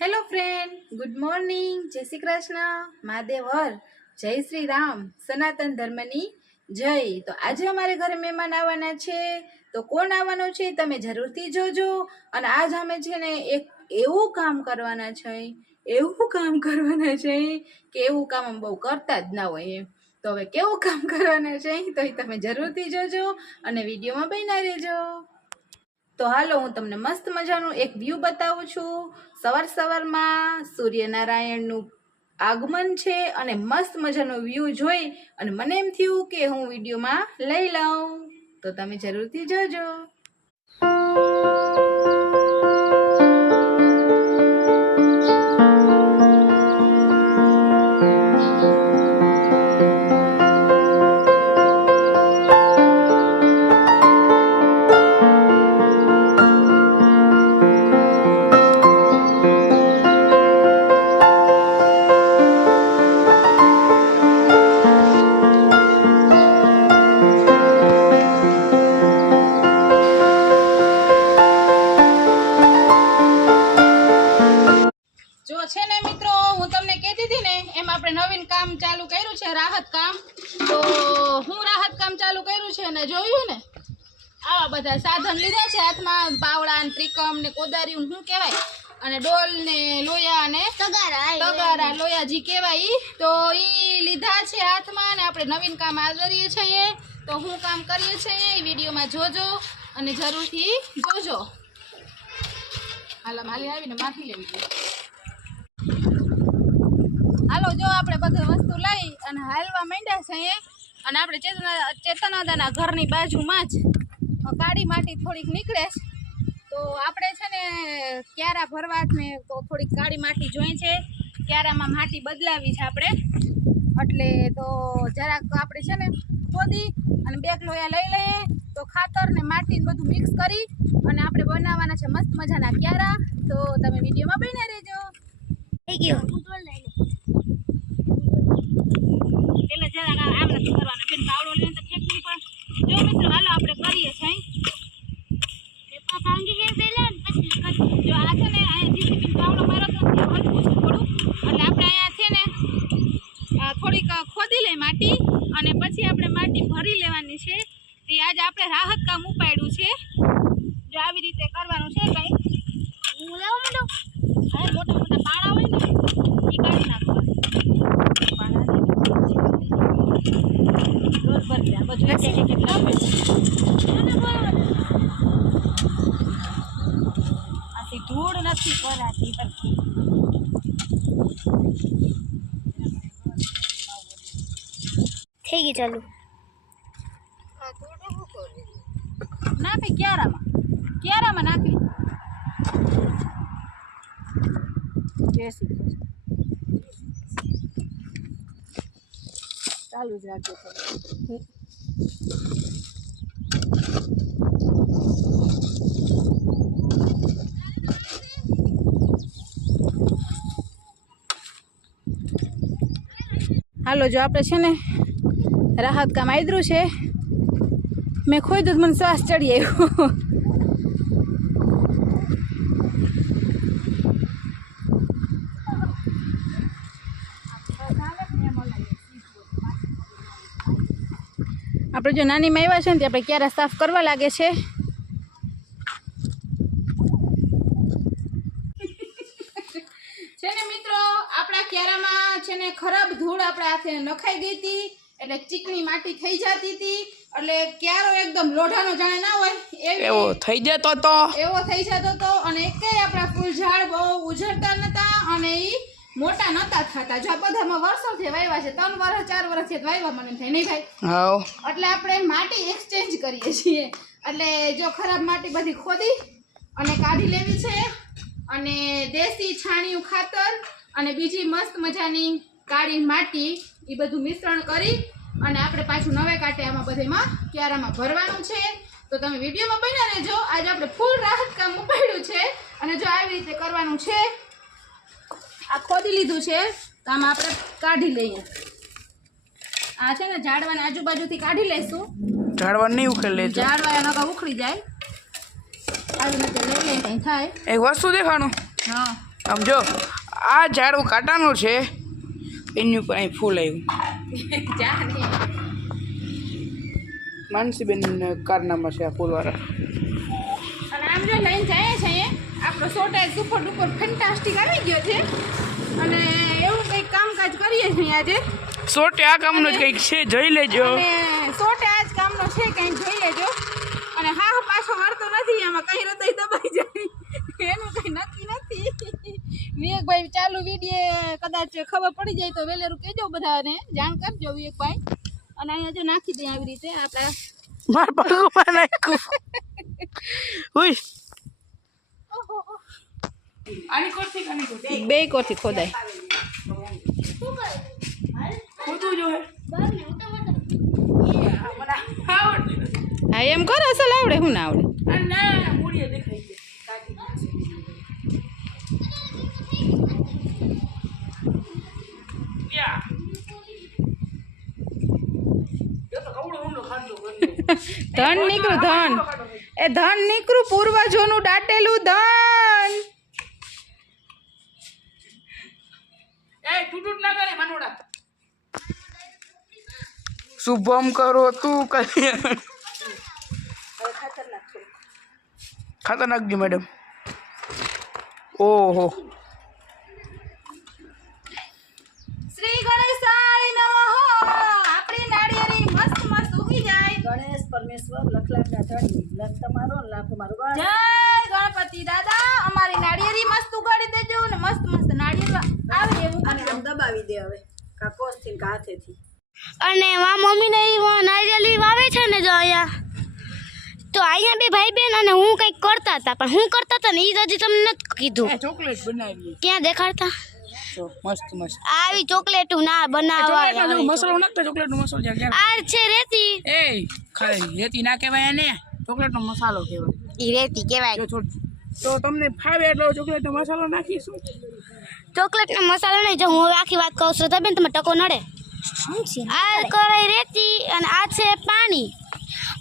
Hello friend good morning જય શ્રી કૃષ્ણ મહાદેવ હર જય શ્રી રામ સનાતન ધર્મની જય તો આજે અમારે ઘરે મહેમાન આવવાના છે. તો કોણ આવવાનું છે તમે જરૂરથી જોજો. અને આજ અમે છે ને એક એવું કામ કરવાના છે. એવું કામ કરવાના છે કે એવું કામ અમે બહુ કરતા જ ના હોય તો હવે કેવું કામ કરવાના છે તો તમે જરૂરથી જોજો અને વિડીયોમાં બન્યા રહેજો. તો હાલો, હું તમને મસ્ત મજાનું એક વ્યૂ બતાવું છું. સવાર સવારમાં સૂર્યનારાયણનું આગમન છે અને મસ્ત મજાનો વ્યૂ જોઈ અને મને એમ થયું કે હું વિડીયોમાં લઈ લઉં. તો તમે જરૂરથી જોજો. આપણે નવીન કામ ચાલુ કર્યું છે રાહત કામ. તો હું રાહત કામ ચાલુ કર્યું છે ને જોયું ને? આવા બધા સાધન લીધા છે હાથમાં પાવડા ને ત્રિકમ ને કોદારી શું કહેવાય? અને ડોલ ને લોયા ને તગારા લોયાજી કહેવાય ઈ. તો એ લીધા છે હાથમાં ને આપણે નવીન કામ આદરીએ છીએ. તો હું કામ કરીએ છીએ એ વિડીયોમાં જોજો અને જરૂરથી જોજો. હાલ માલી આવીને માથી લેવી જોઈએ. હાલો, જો આપણે બધું વસ્તુ લઈ અને હાલવા માંડ્યા છે અને આપણે ચેતના, ચેતનાદાના ઘરની બાજુમાં જ કાળી માટી થોડીક નીકળે છે. તો આપણે છે ને ક્યારા ભરવા ને તો થોડીક કાળી માટી જોઈ છે. ક્યારામાં માટી બદલાવી છે આપણે. એટલે તો જરાક આપણે છે ને ખોદી અને બેગ લોયા લઈ લઈએ. તો ખાતર ને માટી બધું મિક્સ કરી અને આપણે બનાવવાના છે મસ્ત મજાના ક્યારા. તો તમે વિડીયોમાં બની રહેજો. થઈ ગયો એટલે જરાક આ આમ નથી કરવાના બેન પાવડો લઈને તો ફેંકવી પણ જો મિત્રો હાલો આપણે કરીએ છે પેપર ભાંગી જાય પહેલા ને પછી કરી જો આ છે ને અહીંયા જીસીબી પાવડો મારો તો ત્યાં હલકું છે થોડું એટલે આપણે અહીંયા છે ને આ થોડીક ખોદી લઈ માટી અને પછી આપણે માટી ભરી લેવાની છે. તે આજે આપણે રાહત કામ ઉપાડ્યું છે. જો આવી રીતે કરવાનું છે ભાઈ. હું લેવા માંડો? હવે મોટા મોટા પાણા હોય ને, એ કાઢી નાખવા ભરી દે બધું એક એક એક લાવે આથી ધૂળ નથી કરાતી સરખી થઈ ગઈ ચાલુ. નાખી ક્યારામાં? ક્યારામાં નાખી જય શ્રી ચાલુ જ રાખજો. હાલો, જો આપણે છે ને રાહત કામ આદરું છે. મેં ખોઈ મને શ્વાસ ચડી આવ્યો. આપણે જો નાની માં આવ્યા છે ને તે આપણે ક્યારે સાફ કરવા લાગે છે. છે ને મિત્રો, આપણા ક્યારામાં છે ને ખરાબ ધૂળ આપણા હાથે નખાઈ ગઈ હતી. એટલે ચીકણી માટી થઈ જતી હતી. એટલે ક્યારો એકદમ લોઢાનો જાણે ના હોય એવો થઈ જતો તો. એવો થઈ જતો હતો અને એકેય આપણા ફૂલ ઝાડ બહુ ઉજળતા નતા અને એ મોટા નતા થતા. જો આ બધામાં વર્ષોથી વાવ્યા છે ત્રણ વર્ષ ચાર વર્ષથી તો વાવ્યા મને થાય નહીં ભાઈ. હાવ એટલે આપણે માટી એક્સચેન્જ કરીએ છીએ. એટલે જો ખરાબ માટી બધી ખોદી અને કાઢી લેવી છે અને દેશી છાણિયું ખાતર અને બીજી મસ્ત મજાની કાળી માટી એ બધું મિશ્રણ કરી અને આપણે પાછું નવે કાંટે આમાં બધેમાં ક્યારામાં ભરવાનું છે. તો તમે વિડીયોમાં બન્યા રહેજો. આજે આપણે ફૂલ રાહત કામ ઉપાડ્યું છે અને જો આવી રીતે કરવાનું છે આ ખોદી લીધું છે તો આમાં આપણે કાઢી લઈએ. આ છે ને ઝાડવાને આજુબાજુથી કાઢી લઈશું. ઝાડવા નહીં ઉખેડ લેજો. ઝાડવા નકા ઉખડી જાય. આવી રીતે લઈ લઈએ કંઈ થાય. એક વસ્તુ દેખાણું? હા. સમજો આ ઝાડવું કાંટાનું છે. એની ઉપર અહીં ફૂલ આવ્યું જા માનસીબેન કારનામાં છે આ ફૂલવાળા અને આમ જો લઈને જાય છે આપણો સોટાઈ સુપર ડુપર ફેન્ટાસ્ટિક આવી ગયો છે અને એવું કંઈક કામકાજ કરીએ છીએ આજે સોટે આ કામનો જ કંઈક છે જોઈ લેજો સોટે સોટે આજ કામનો છે કંઈક જોઈ લેજો અને હા પાછો વળતો નથી એમાં કઈ હૃદય દબાઈ જાય એનું કઈ નક્કી નથી. વિવેકભાઈ ચાલુ વીડિયો કદાચ ખબર પડી જાય તો વેલેરું કહેજો બધાને. જાણ કરજો વિવેકભાઈ. અને અહીંયા જો નાખી દે આવી રીતે આપણા માર પગમાં નાખ્યું ઉઈ આની કોરથી કાની કોરથી બે. કોરથી ખોદાય. જો હા. એમ કરો અસલ આવડે હું ના આવડે? ના મૂળીએ દેખાય છે યા એ તો કવડો ઊંડો ખાધો ધન નીકળું ધન. એ ધન નીકળું પૂર્વજોનું દાટેલું ધન. એ ટૂટૂટ ના કરે મનોડા. શુભમ કરો તું કલ્યાણ ખતરનાક નાખજો મેડમ ઓહો શ્રી ગણેશાય નમઃ આપણી નાળિયેરી મસ્ત મસ્ત ઉગી જાય ગણેશ પરમેશ્વર લખલાંગા ધણી લખ તમારો લાખ મારો જય ગણપતિ દાદા. અમારી નાળિયેરી મસ્ત ઉગાડી દેજો ને મસ્ત મસ્ત નાળિયેર આવે એવું અને આમ દબાવી દે હવે. કા કોસથી ને કા હાથેથી. અને વા મમ્મી ને નારિયેલી વાવે છે ને જો અહીંયા. તો અહીંયા બે ભાઈ બેન અને હું કંઈક કરતા હતા. પણ હું કરતા હતા ને એ હજી તમને નથી કીધું. એ ચોકલેટ બનાવી ક્યાં દેખાડતા? જો મસ્ત મસ્ત. આવી ચોકલેટ ના બનાવવા મસાલો નાખતો ચોકલેટનો મસાલો જ્યાં ક્યાં આ છે રેતી. એ ખાલી રેતી ના કહેવાય ને ચોકલેટ નો મસાલો કહેવાય. ઈ રેતી કહેવાય. તો તમને ફાવે એટલો ચોકલેટનો મસાલો નાખીશું. ચોકલેટ નો મસાલો નહીં જો હું આખી વાત કહું છું બેન તમે ટકો નડે. આ કરાઈ રેતી અને આ છે પાણી.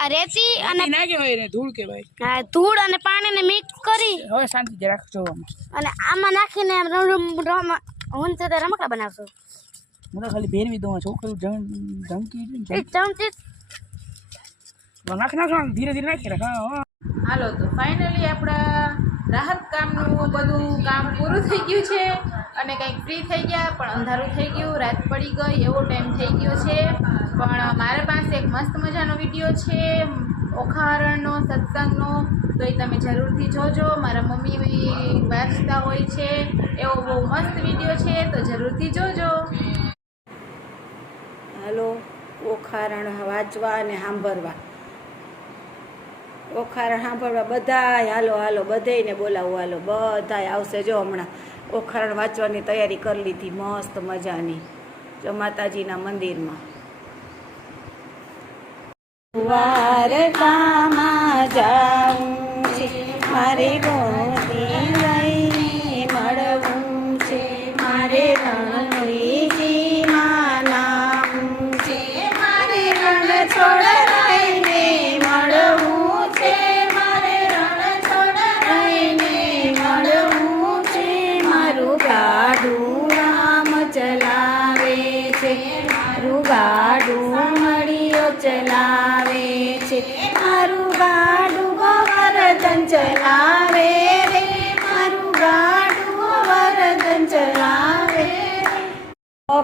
આ રેતી અને ના કહેવાય ને ધૂળ કહેવાય. આ ધૂળ અને પાણીને મિક્સ કરી હવે શાંતિ રાખજો અને આમાં નાખીને રમ રમ હું તે રમકડા બનાવશો? મને ખાલી ભેરવી દઉં છોકરું ધમકી એ ચમચી નાખ નાખ ધીરે ધીરે નાખી રાખ હાલો તો ફાઇનલી આપણા રાહત કામનું બધું કામ પૂરું થઈ ગયું છે અને કંઈક ફ્રી થઈ ગયા પણ અંધારું થઈ ગયું રાત પડી ગઈ એવો ટાઈમ થઈ ગયો છે. પણ મારા પાસે એક મસ્ત મજાનો વીડિયો છે ઓખારણનો સત્સંગનો તો એ તમે જરૂરથી જોજો. મારા મમ્મી વાંચતા હોય છે. એવો બહુ મસ્ત વીડિયો છે તો જરૂરથી જોજો. હલો ઓખારણ વાંચવા અને સાંભળવા. ઓખારણ સાંભળવા બધાય હાલો હાલો બધાયને બોલાવો હાલો બધાય આવશે જો હમણાં. ઓખારણ વાંચવાની તૈયારી કરી લીધી મસ્ત મજાની. જો માતાજીના મંદિરમાં. દ્વારકામાં ઓ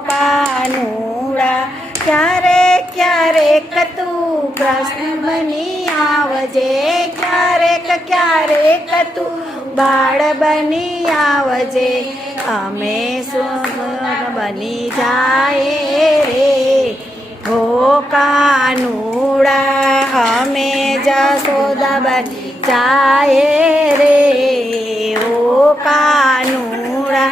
ક્યારે ક્યારેક તું કૃષ્ણ બની આવજે? ક્યારેક ક્યારેક તું બાળ બની આવજે? અમે સુંદર બની જાય રે. હો કાનુડા અમે જશોદા બની જાય રે. ઓ કાનુડા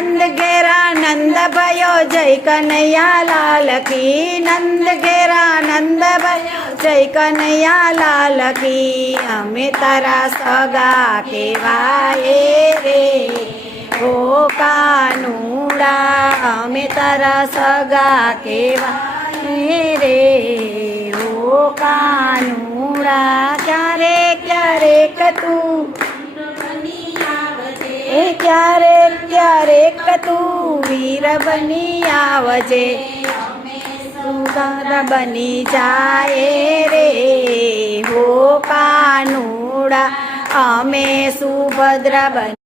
નંદ ઘેરા નંદ ભયો જય કનૈયા લાલ કી નંદ ઘેરા નંદ ભયો જય કનૈયા લાલ કી અમે તારા સગા કેવાય રે ઓ કાનુડા અમે તારા સગા કેવાય રે ઓ કાનુડા ક્યારેક ક્યારેક તું એ ક્યારેક તું વીર બની આવજે. સુંદર બની જાય રે. હો કાનુડા અમે સુભદ્ર બની